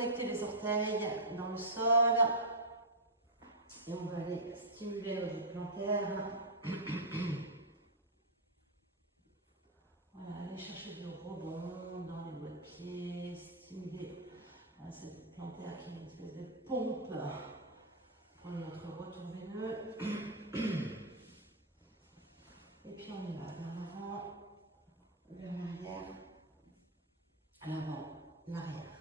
connecter les orteils dans le sol. Et on va aller stimuler nos os plantaires. Voilà, aller chercher du rebond dans les doigts de pied, stimuler cette plantaire qui est une espèce de pompe pour notre retour veineux. Et puis on y va vers l'avant, vers l'arrière, à l'avant, l'arrière.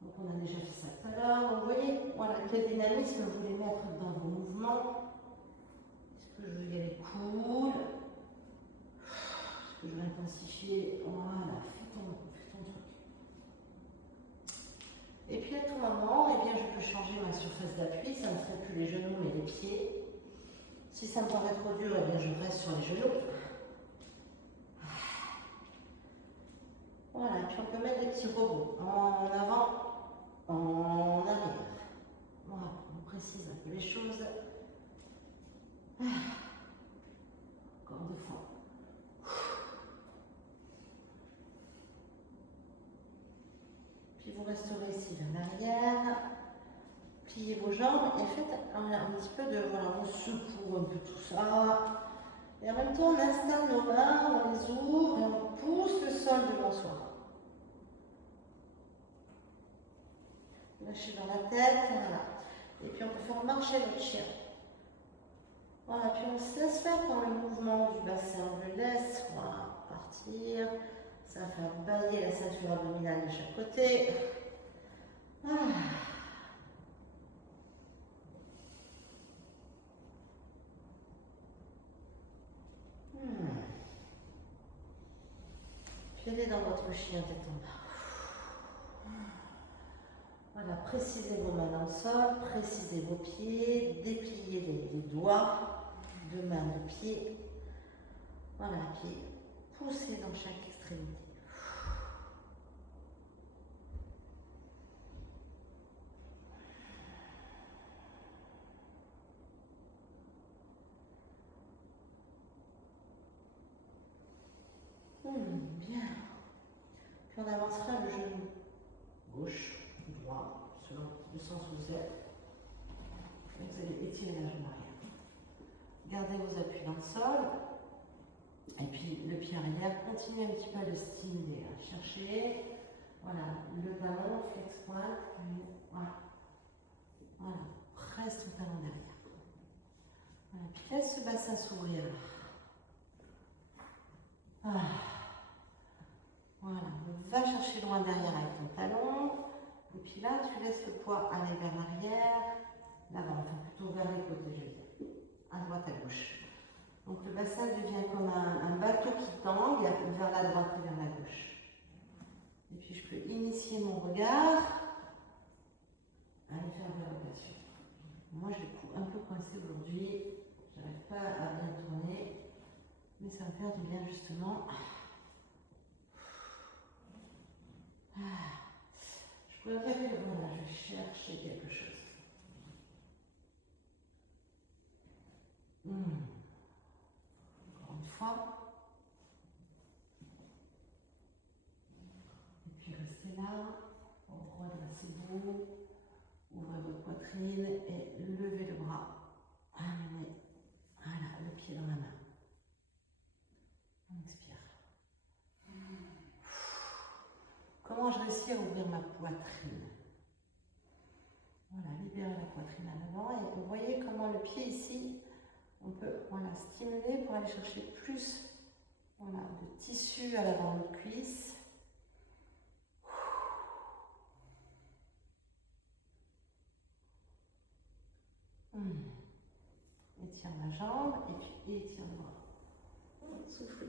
Donc on a déjà fait ça tout à l'heure. Donc vous voyez, voilà, quel dynamisme vous voulez mettre dans vos mouvements. Est-ce que je veux y aller cool? Est-ce que je veux intensifier? Voilà, fais ton truc. Et puis à tout moment, eh bien, je peux changer ma surface d'appui. Ça ne serait plus les genoux mais les pieds. Si ça me paraît trop dur, eh bien, je reste sur les genoux. Voilà, et puis on peut mettre des petits rebonds en avant, en arrière. Voilà, on précise un peu les choses. Encore 2 fois. Puis vous resterez ici vers l'arrière. Pliez vos jambes et faites un petit peu de, voilà, on secoue un peu tout ça. Et en même temps, on installe nos mains, on les ouvre et on pousse le sol devant soi. Lâchez dans la tête, voilà. Et puis on peut faire marcher notre chien. Voilà, puis on se laisse faire par le mouvement du bassin, on le laisse, voilà, partir. Ça va faire bailler la ceinture abdominale de chaque côté. Voilà. Puis allez dans votre chien tête en bas. Voilà, précisez vos mains dans le sol, précisez vos pieds, dépliez les doigts de main, de pied. Voilà, puis poussez dans chaque extrémité. Bien. Puis on avancera le genou gauche, droit, selon le sens où vous êtes. Et vous allez étirer la jambe arrière. Gardez vos appuis dans le sol. Et puis le pied arrière, continuez un petit peu à le stimuler. Cherchez, voilà, le talon, flex pointe, voilà. Voilà, presse ton talon derrière. Voilà, puis laisse ce bassin s'ouvrir. Voilà, va chercher loin derrière avec ton talon. Et puis là, tu laisses le poids aller vers l'arrière, l'avant, enfin plutôt vers les côtés, je veux dire, à droite, à gauche. Donc le bassin devient comme un bateau qui tangue vers la droite et vers la gauche. Et puis je peux initier mon regard, aller faire des rotations. Moi je suis un peu coincée aujourd'hui, je n'arrive pas à bien tourner, mais ça me fait du bien justement. Je pourrais dire que voilà, je vais chercher quelque chose. Encore une fois. Et puis restez là, redressez vous, ouvrez votre poitrine et levez le bras. Amenez, voilà, le pied dans la main. On expire. Comment je réussis à ouvrir ma poitrine? Voilà, libérer la poitrine à l'avant et vous voyez comment le pied ici, on peut, voilà, stimuler pour aller chercher plus, voilà, de tissu à l'avant de notre cuisse. Étire la jambe et puis étire le bras. Soufflez.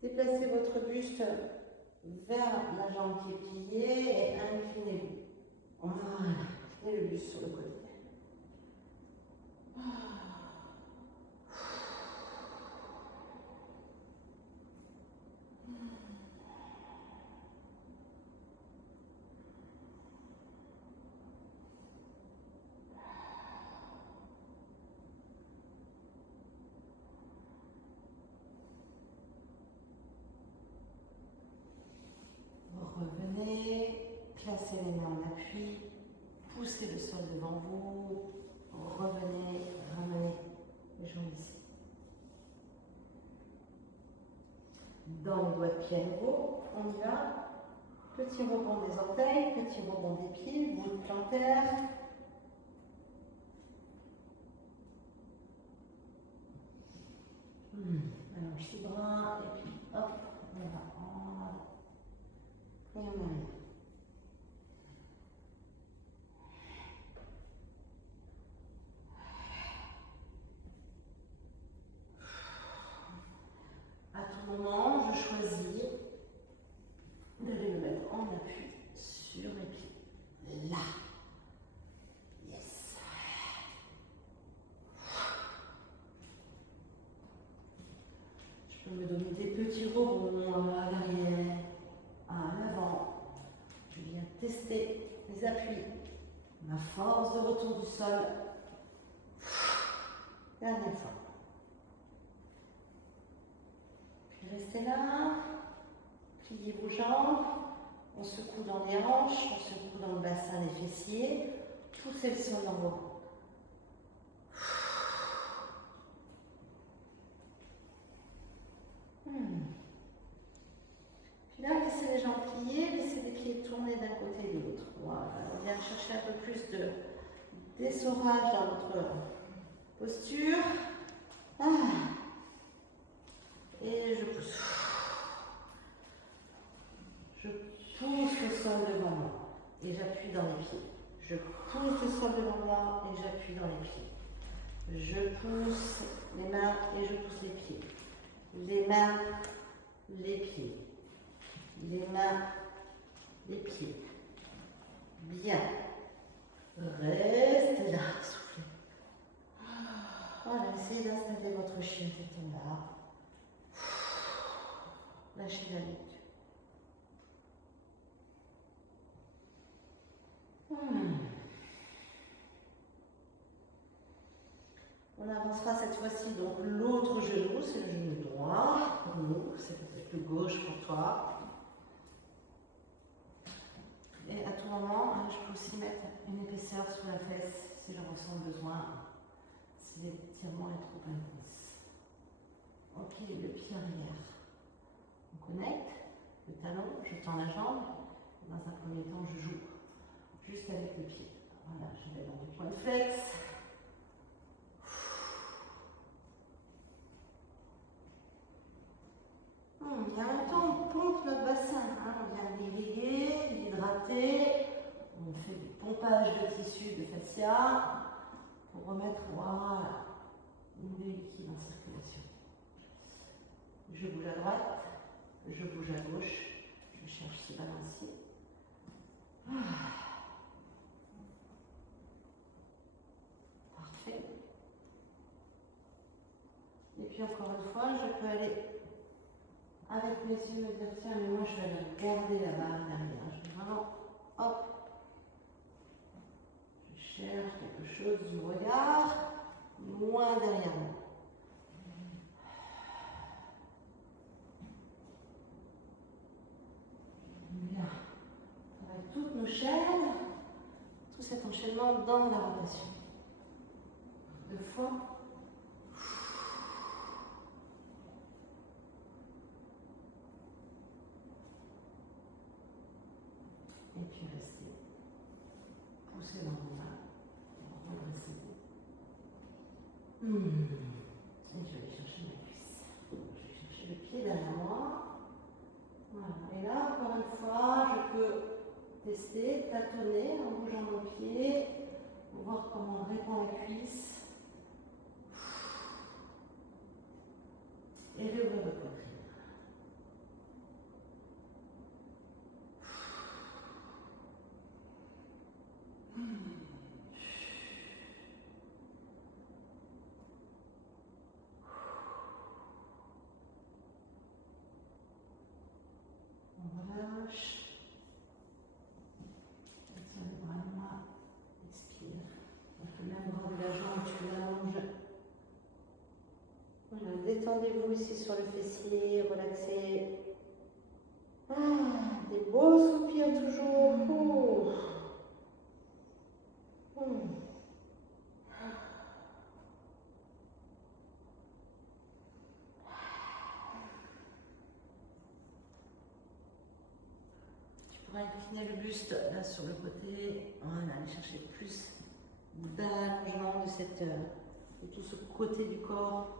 Déplacez votre buste vers la jambe qui est pliée et inclinez-vous. Voilà, et le buste sur le côté. Relaxez les mains en appui. Poussez le sol devant vous. Revenez, ramenez les jambes ici. Dans les doigts de pied à nouveau, on y va. Petit rebond des orteils, petit rebond des pieds, bout de plantaire. Allonge ses bras et puis hop, on va en et en arrière. À tout moment, je choisis d'aller me mettre en appui sur mes pieds. Là. Yes. Je peux me donner des petits rebonds à l'arrière, à l'avant. Je viens tester les appuis, ma force de retour du sol. Dernière fois. Puis restez là. Pliez vos jambes. On secoue dans les hanches, on secoue dans le bassin des fessiers. Poussez le sol en haut. Puis là, laissez les jambes pliées, laissez les pieds tourner d'un côté et de l'autre. Voilà, on vient chercher un peu plus d'essorage dans notre posture. Et je pousse. Je pousse le sol devant moi et j'appuie dans les pieds. Je pousse le sol devant moi et j'appuie dans les pieds. Je pousse les mains et je pousse les pieds. Les mains, les pieds. Les mains, les pieds. Bien. Restez là, soufflez. Voilà, essayez d'installer votre chien tête en bas. Lâchez la nuque. On avancera cette fois-ci donc l'autre genou, c'est le genou droit pour nous, c'est peut-être le gauche pour toi. Et à tout moment, je peux aussi mettre une épaisseur sous la fesse si je ressens le besoin, si l'étirement est trop intense. Ok, le pied arrière. On connecte le talon, je tends la jambe. Dans un premier temps, je joue juste avec le pied. Voilà, je vais dans du point de flex. Et en même temps, on pompe notre bassin. On vient l'irriguer, l'hydrater. On fait du pompage de tissu, de fascia, pour remettre de liquide en circulation. Je bouge à droite, je bouge à gauche, je cherche ce balancier. Parfait. Et puis encore une fois, je peux aller avec mes yeux me dire tiens, mais moi je vais aller regarder la barre derrière. Je vais vraiment, hop, je cherche quelque chose du regard, loin derrière moi. Bien. Avec toutes nos chaînes, tout cet enchaînement dans la rotation. 2 fois. Et puis restez. Poussez dans vos mains. Redressez-vous. Et je vais aller chercher ma cuisse. Je vais chercher le pied derrière moi. Voilà. Et là, encore une fois, je peux tester, tâtonner en bougeant mon pied, pour voir comment on répand la cuisse. Et réouvrir votre poitrine. On relâche. Tiens les bras loin. Expire. Le même bras de la jambe, tu l'allonges. Voilà, détendez-vous ici sur le fessier, relaxez. Des des beaux soupirs toujours. Ouh. On va incliner le buste là sur le côté. Voilà, aller chercher plus d'allongement de tout ce côté du corps.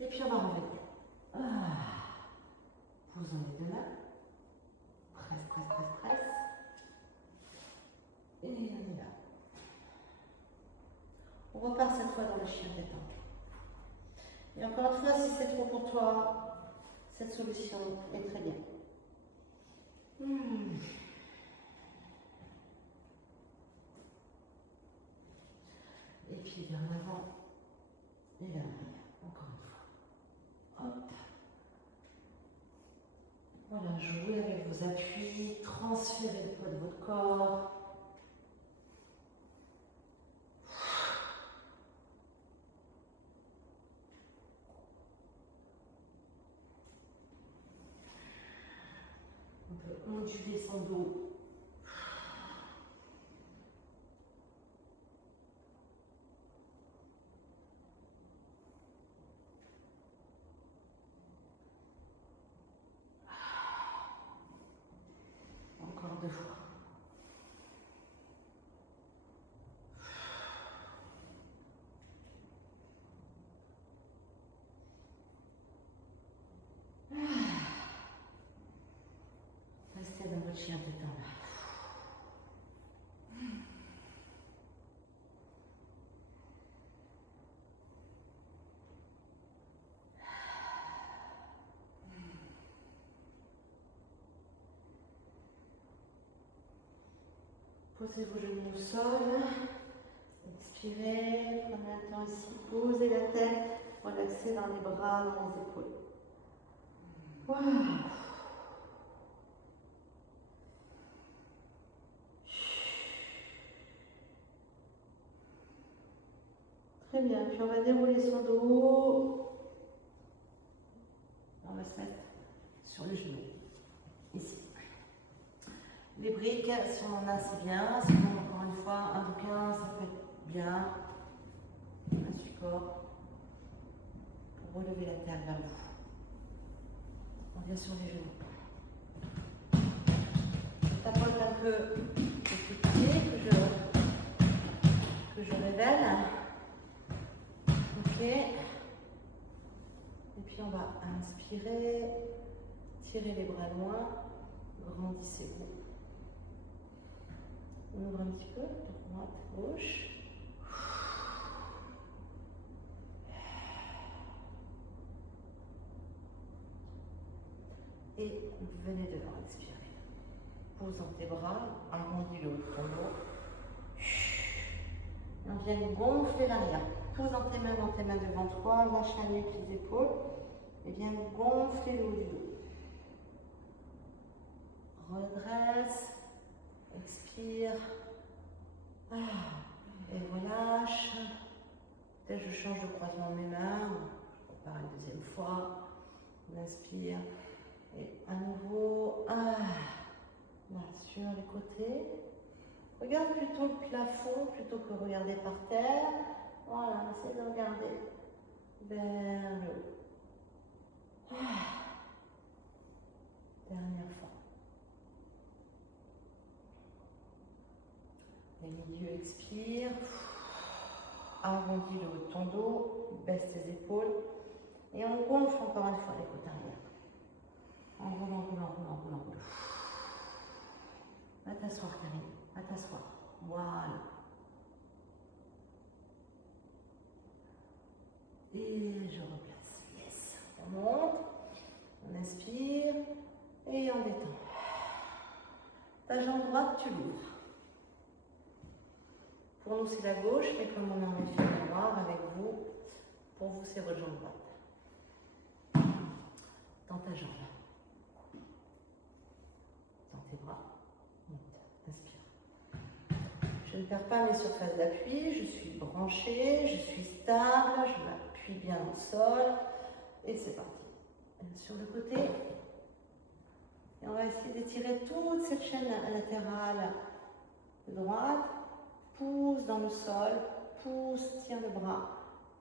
Et puis on va revenir. Posons les deux mains. Presse, presse, presse, presse. Et on y va. On repart cette fois dans le chien détente. Et encore une fois, si c'est trop pour toi, cette solution est très bien. Et puis vers l'avant et vers l'arrière. Encore une fois. Hop. Voilà, jouez avec vos appuis, transférez le poids de votre corps. On peut onduler son dos. Encore 2 fois. Restez dans votre chien détente. Posez vos genoux au sol. Expirez. Prenez un temps ici. Posez la tête. Relaxez dans les bras, dans les épaules. Voilà. Très bien. Puis on va dérouler son dos. On va se mettre sur les genoux. Ici. Les briques, si on en a, c'est bien. Sinon, encore une fois, un bouquin, ça peut être bien. Un support pour relever la terre vers vous. On vient sur les genoux. Je tapote un peu les pieds que je révèle. Ok. Et puis on va inspirer, tirer les bras loin, grandissez-vous. On ouvre un petit peu, droite, gauche. Et venez devant, expirez. Pose dans tes bras, arrondis le haut de ton dos. Et on vient gonfler l'arrière. Pose dans tes mains devant toi, lâche la nuque, les épaules. Et viens gonfler le haut du dos. Redresse. Expire. Et relâche. Peut-être je change de croisement de mes mains. Je repars une deuxième fois. On inspire. Et à nouveau. Là, sur les côtés. Regarde plutôt le plafond plutôt que regarder par terre. Voilà, essayez de regarder vers le haut. Dernière fois. Les milieux expire. Arrondis le haut de ton dos. Baisse tes épaules. Et on gonfle encore une fois les côtes arrière. Enroule, enroule, enroule, enroule, enroule. Va t'asseoir, Karine. Va t'asseoir. Voilà. Et je replace. Yes. On monte. On inspire. Et on détend. Ta jambe droite, tu l'ouvres. Pour nous, c'est la gauche, mais comme on est en effet miroir avec vous, pour vous, c'est votre jambe droite. Dans ta jambe. ne perds pas mes surfaces d'appui, je suis branchée, je suis stable, je m'appuie bien au sol. Et c'est parti. Sur le côté. Et on va essayer d'étirer toute cette chaîne latérale de droite. Pousse dans le sol, pousse, tire le bras.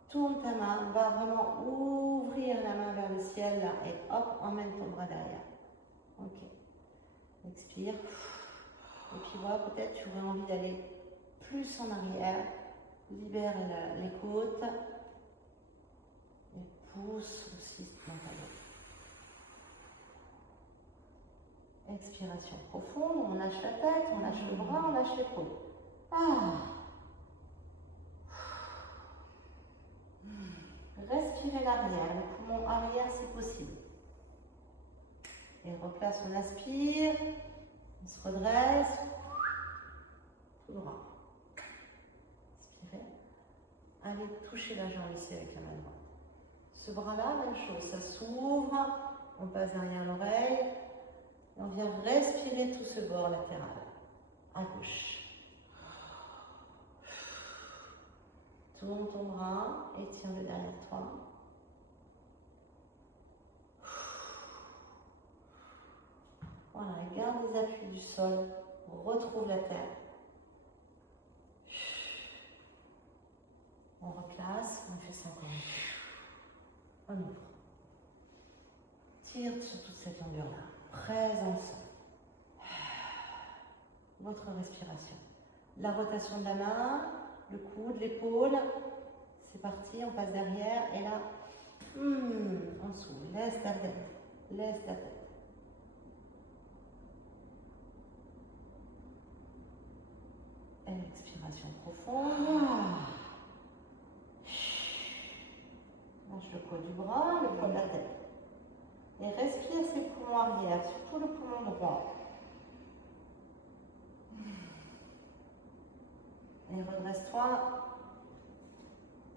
Tourne ta main, va vraiment ouvrir la main vers le ciel là, et hop, emmène ton bras derrière. Ok. Expire. Et puis voilà, peut-être tu aurais envie d'aller plus en arrière. Libère les côtes. Et pousse aussi dans ta main. Expiration profonde, on lâche la tête, on lâche le bras, on lâche l'épaule. Ah. Respirez l'arrière, le poumon arrière si possible. Et replace, on aspire, on se redresse, tout droit. Inspirez. Allez toucher la jambe ici avec la main droite. Ce bras-là, même chose, ça s'ouvre, on passe derrière l'oreille, et on vient respirer tout ce bord latéral, à gauche. Tourne ton bras, étire-le derrière toi. Voilà, garde les appuis du sol, retrouve la terre. On replace, on fait ça encore une fois. On ouvre. Tire sur toute cette longueur-là. Présence. Votre respiration. La rotation de la main, le coude, l'épaule. C'est parti, on passe derrière. Et là, en dessous. Laisse ta tête. Laisse ta tête. Expiration profonde. Lâche le poids du bras, le poids de la tête. Et respire ses poumons arrière, surtout le poumon droit. Et redresse-toi.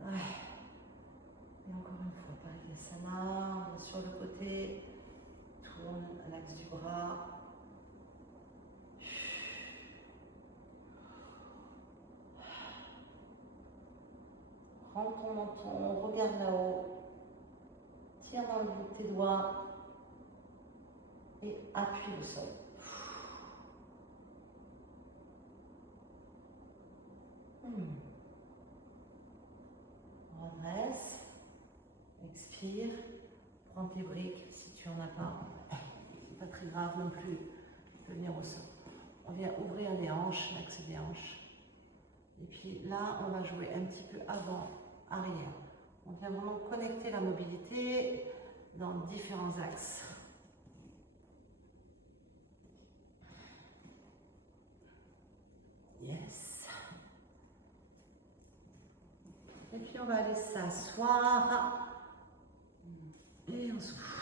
Et encore une fois, Padmasana, sur le côté. Tourne l'axe du bras. Rentre ton menton, regarde là-haut. Tire dans le bout de tes doigts. Et appuie le sol. Redresse. Expire. Prends tes briques si tu n'en as pas. C'est pas très grave non plus de venir au sol. On vient ouvrir les hanches, l'axe des hanches. Et puis là, on va jouer un petit peu avant, arrière. On vient vraiment connecter la mobilité dans différents axes. Yes. Et puis on va aller s'asseoir. Et on souffle.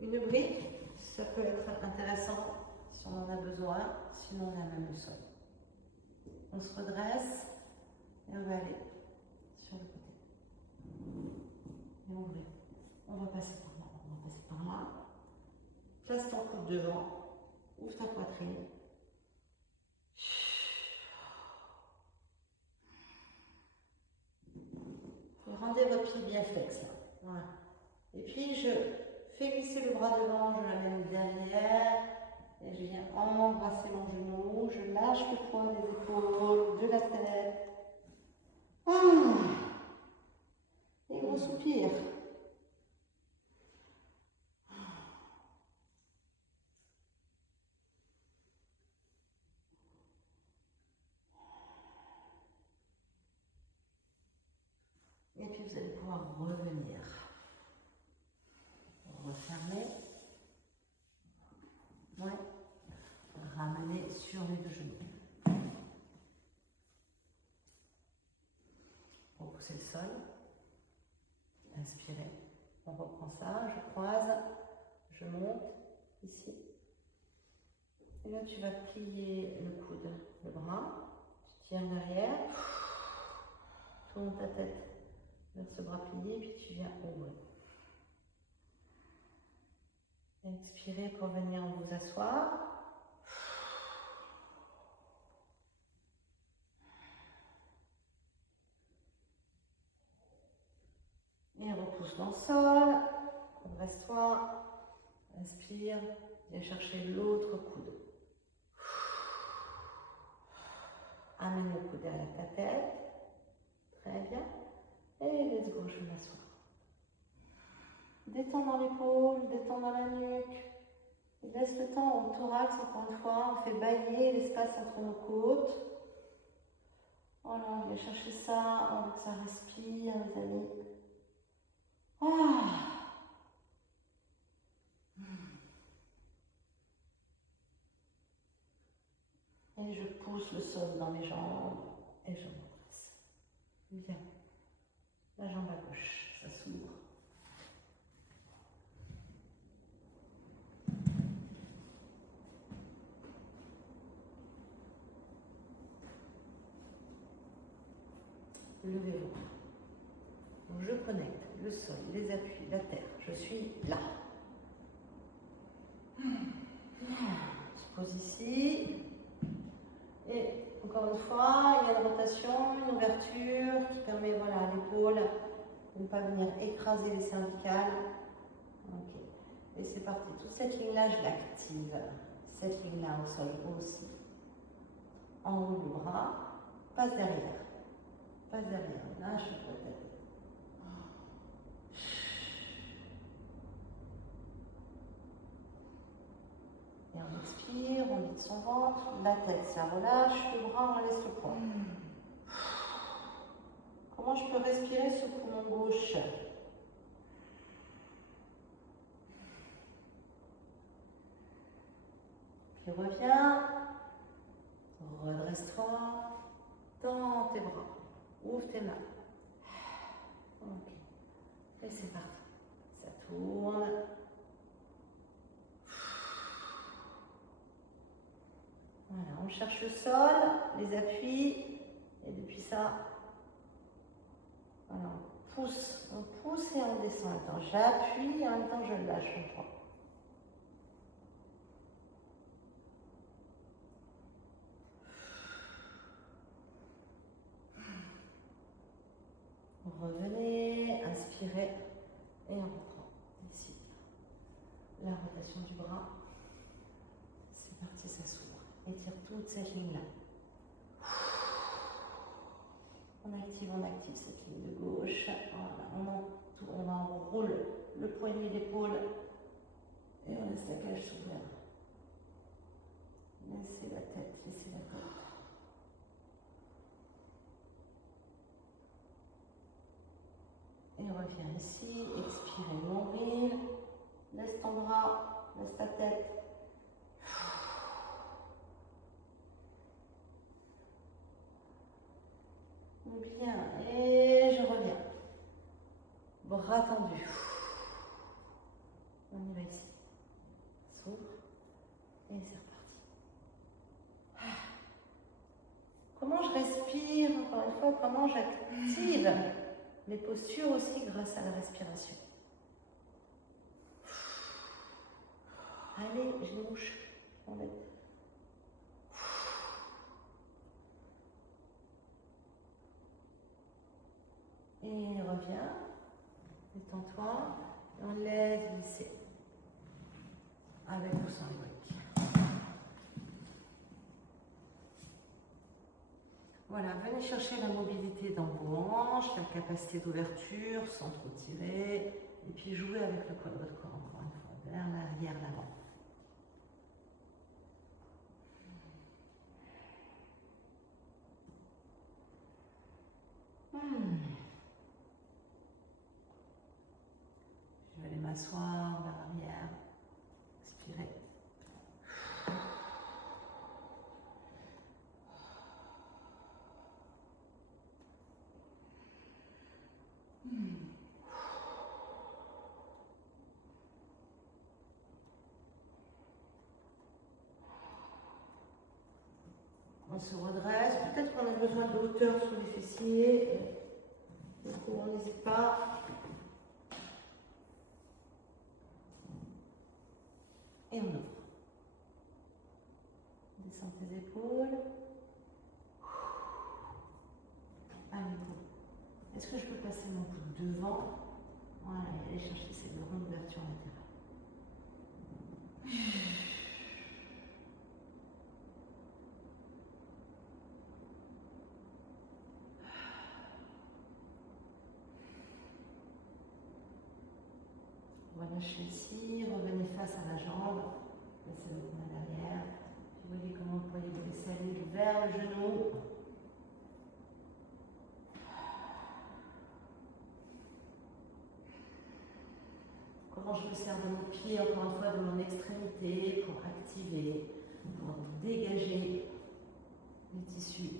Une brique, ça peut être intéressant si on en a besoin, sinon on a même le sol. On se redresse et on va aller sur le côté. Et ouvrir. On va passer par là, on va passer par là. Place ton coude devant, ouvre ta poitrine. Et rendez votre pied bien flex là. Voilà. Et puis je fais glisser le bras devant, je l'amène derrière. Et je viens embrasser mon genou, je lâche le poids des épaules, de la tête. Et gros soupir. Et puis vous allez pouvoir revenir. Refermer. Ouais. Ramener sur les deux genoux. Repousser le sol. Inspirez. On reprend ça. Je croise. Je monte ici. Et là, tu vas plier le coude, le bras. Tu tiens derrière. Tourne ta tête vers ce bras plié. Puis tu viens ouvrir. Expirez pour venir vous asseoir. Et repousse dans le sol. Redresse-toi. Inspire. Viens chercher l'autre coude. Amène le coude derrière ta tête. Très bien. Et let's go, je m'assois. Détends dans l'épaule, détends dans la nuque. Et laisse le temps au thorax, encore une fois. On fait bâiller l'espace entre nos côtes. Voilà, on vient chercher ça. On veut que ça respire, mes amis. Ah. Et je pousse le sol dans mes jambes et je m'embrasse. Bien. La jambe à gauche, ça s'ouvre. Levez-vous. Donc je connecte le sol, les appuis, la terre. Je suis là. Je pose ici. Et encore une fois, il y a une rotation, une ouverture qui permet voilà, à l'épaule de ne pas venir écraser les cervicales. Ok. Et c'est parti. Toute cette ligne-là, je l'active. Cette ligne-là au sol aussi. Enroule le bras, passe derrière. Passe derrière. Lâche la tête. Et on expire, on vide son ventre, la tête ça relâche, le bras on laisse le poids. Comment je peux respirer ce poumon gauche? Puis reviens, redresse-toi, tends tes bras, ouvre tes mains. Ok, et c'est parti. Ça tourne. Voilà, on cherche le sol, les appuis, et depuis ça, voilà, on pousse et on descend. Attends, j'appuie et en même temps je lâche mon poids. Revenez, inspirez et on reprend ici. La rotation du bras, c'est parti, ça s'ouvre. Étire toute cette ligne-là. On active cette ligne de gauche. Voilà, on enroule le poignet d'épaule et on laisse la cage s'ouvrir. Laissez la tête, laissez la tête. Et reviens ici, expirez, nombril. Laisse ton bras, laisse ta tête. Bien, et je reviens. Bras tendus. On y va ici. S'ouvre. Et c'est reparti. Comment je respire, encore une fois, comment j'active mes postures aussi grâce à la respiration. Allez, je les mouche. Et reviens, détends-toi, on laisse glisser, avec ou sans les briques. Voilà, venez chercher la mobilité dans vos hanches, la capacité d'ouverture sans trop tirer, et puis jouez avec le poids de votre corps encore une fois, vers l'arrière, l'avant. Je vais aller m'asseoir vers l'arrière, inspirez. On se redresse, peut-être qu'on a besoin de hauteur sous les fessiers, du coup on n'hésite pas. Est-ce que je peux passer mon coude devant? Voilà, et aller chercher cette grande ouverture latérale. On va lâcher ici, revenez face à la jambe, placez votre main derrière. Vous voyez comment vous pourriez vous laisser aller vers le genou. Comment je me sers de mon pied, encore une fois, de mon extrémité pour activer, pour dégager les tissus.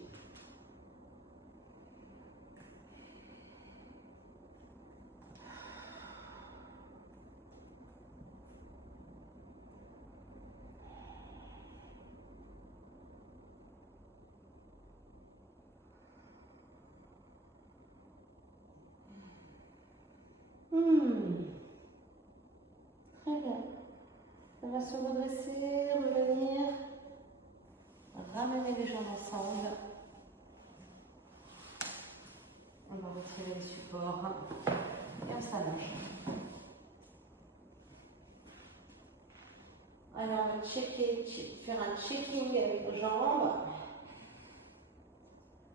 Très bien. On va se redresser, revenir, ramener les jambes ensemble. On va retirer les supports et on s'allonge. Alors, on va faire un checking avec nos jambes.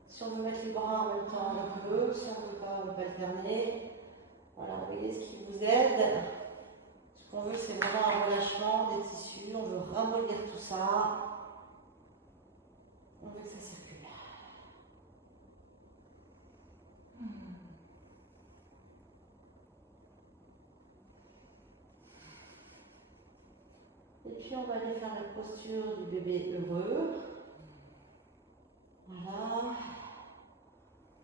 Si on veut mettre les bras en même temps, on peut. Si on ne veut pas, on peut alterner. Voilà, vous voyez ce qui vous aide. Ce qu'on veut, c'est vraiment un relâchement des tissus. On veut ramollir tout ça. On veut que ça circule. Et puis, on va aller faire la posture du bébé heureux. Voilà.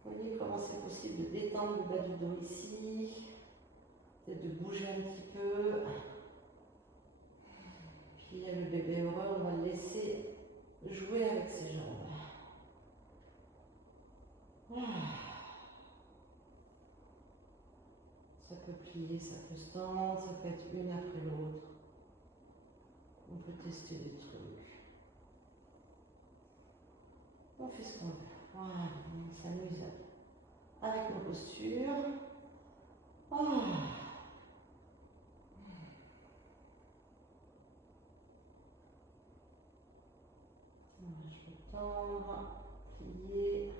Vous voyez comment c'est possible de détendre le bas du dos ici. Peut-être de bouger un petit peu. Puis il y a le bébé heureux, on va le laisser jouer avec ses jambes. Ça peut plier, ça peut se tendre, ça peut être une après l'autre. On peut tester des trucs. On fait ce qu'on veut. Voilà, on s'amuse avec nos postures. Je peux tendre, plier.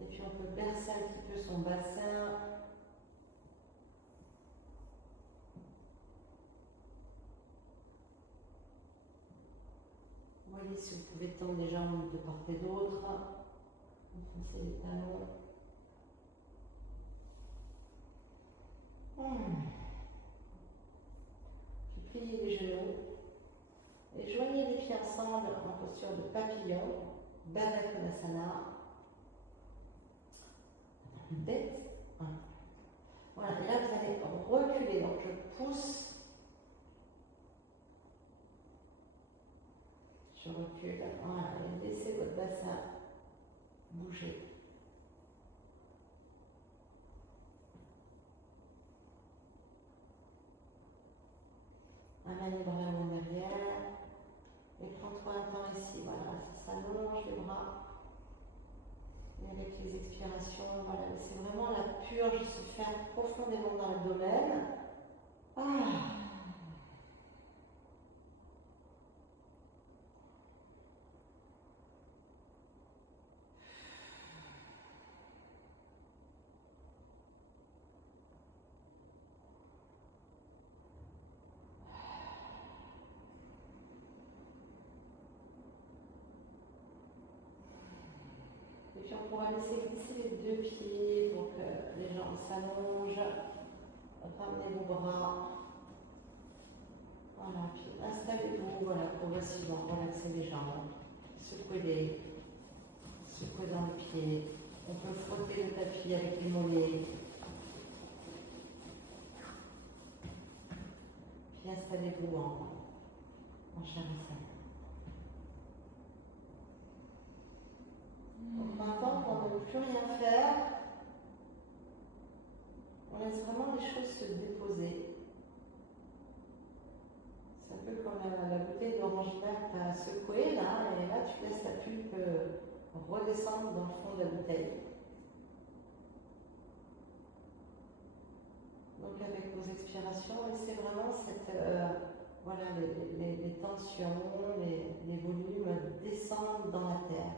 Et puis on peut bercer un petit peu son bassin. Vous voyez si vous pouvez tendre les jambes de part et d'autre. Enfoncer les talons. Puis pliez les genoux. Et joignez les pieds ensemble en posture de papillon. Baddha Konasana. Bête. Voilà, et là vous allez reculer. Donc je pousse. Je recule. Voilà, et laissez votre bassin bouger. Amène les bras en derrière. Et prends-toi un temps ici. Voilà, ça s'allonge les bras. Et avec les expirations, voilà, c'est vraiment la purge se faire profondément dans l'abdomen. Et puis on pourra laisser glisser les deux pieds pour que les jambes s'allongent. Ramenez vos bras. Voilà, puis installez-vous, voilà, progressivement, relaxez les jambes. Secouez dans le pied. On peut frotter le tapis avec les mollets. Puis installez-vous en Shavasana. Donc maintenant qu'on ne veut plus rien faire, on laisse vraiment les choses se déposer. C'est un peu comme la bouteille d'orange verte à secouer là, et là tu laisses la pulpe redescendre dans le fond de la bouteille. Donc avec vos expirations, laissez vraiment cette, voilà, les tensions, les volumes descendre dans la terre.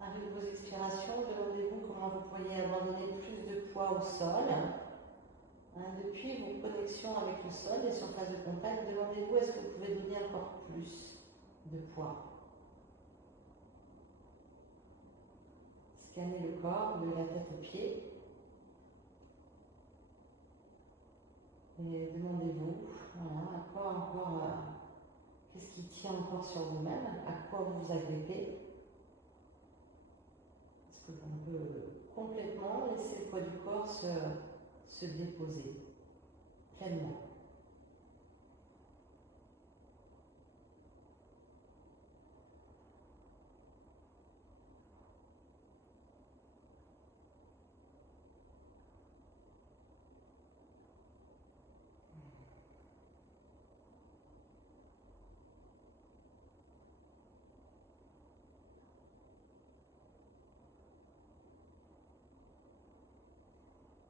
Avec vos expirations, demandez-vous comment vous pourriez abandonner plus de poids au sol. Depuis vos connexions avec le sol, les surfaces de contact, demandez-vous est-ce que vous pouvez donner encore plus de poids. Scannez le corps de la tête aux pieds. Et demandez-vous, voilà, à quoi encore, qu'est-ce qui tient encore sur vous-même, à quoi vous vous agrippez. Est-ce qu'on peut complètement laisser le poids du corps se déposer pleinement.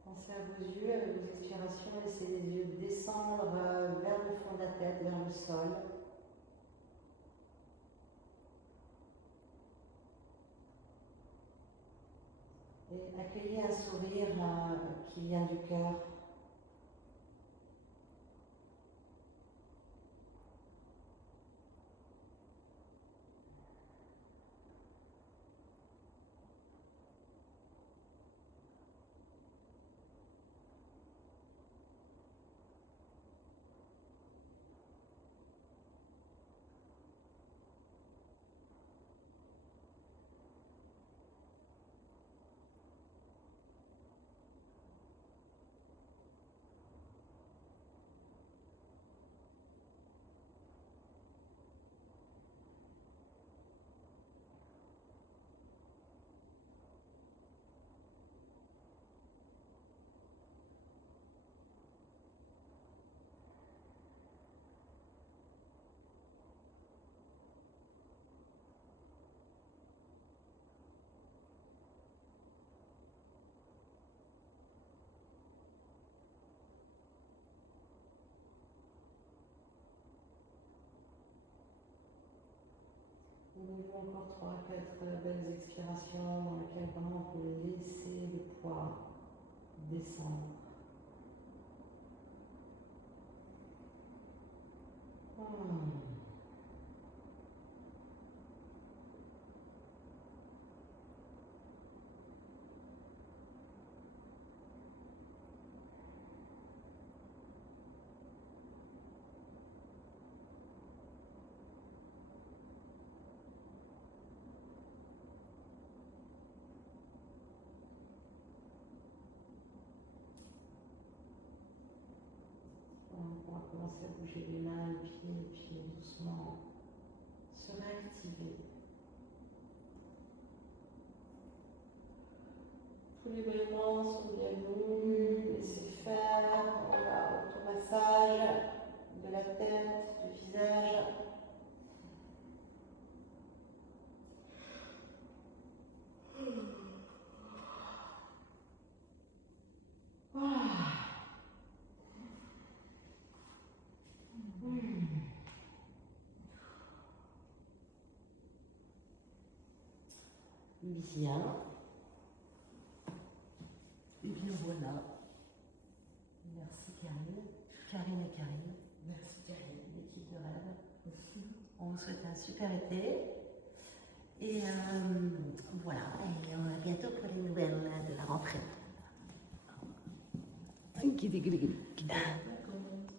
Pensez à vos yeux, avec vos expirations, laissez les yeux descendre vers le fond de la tête, vers le sol. Et accueillez un sourire qui vient du cœur. Nous avons encore 3 à 4 belles expirations dans lesquelles vraiment vous pouvez laisser le poids descendre. On va commencer à bouger les mains, les pieds doucement se réactiver. Tous les mouvements sont bienvenus, laissez faire, voilà, automassage de la tête, du visage. Bien. Et bien voilà. Merci Karine. Karine et Karine. Merci Karine, l'équipe de rêve. On vous souhaite un super été. Et voilà. Et on va bientôt pour les nouvelles de la rentrée.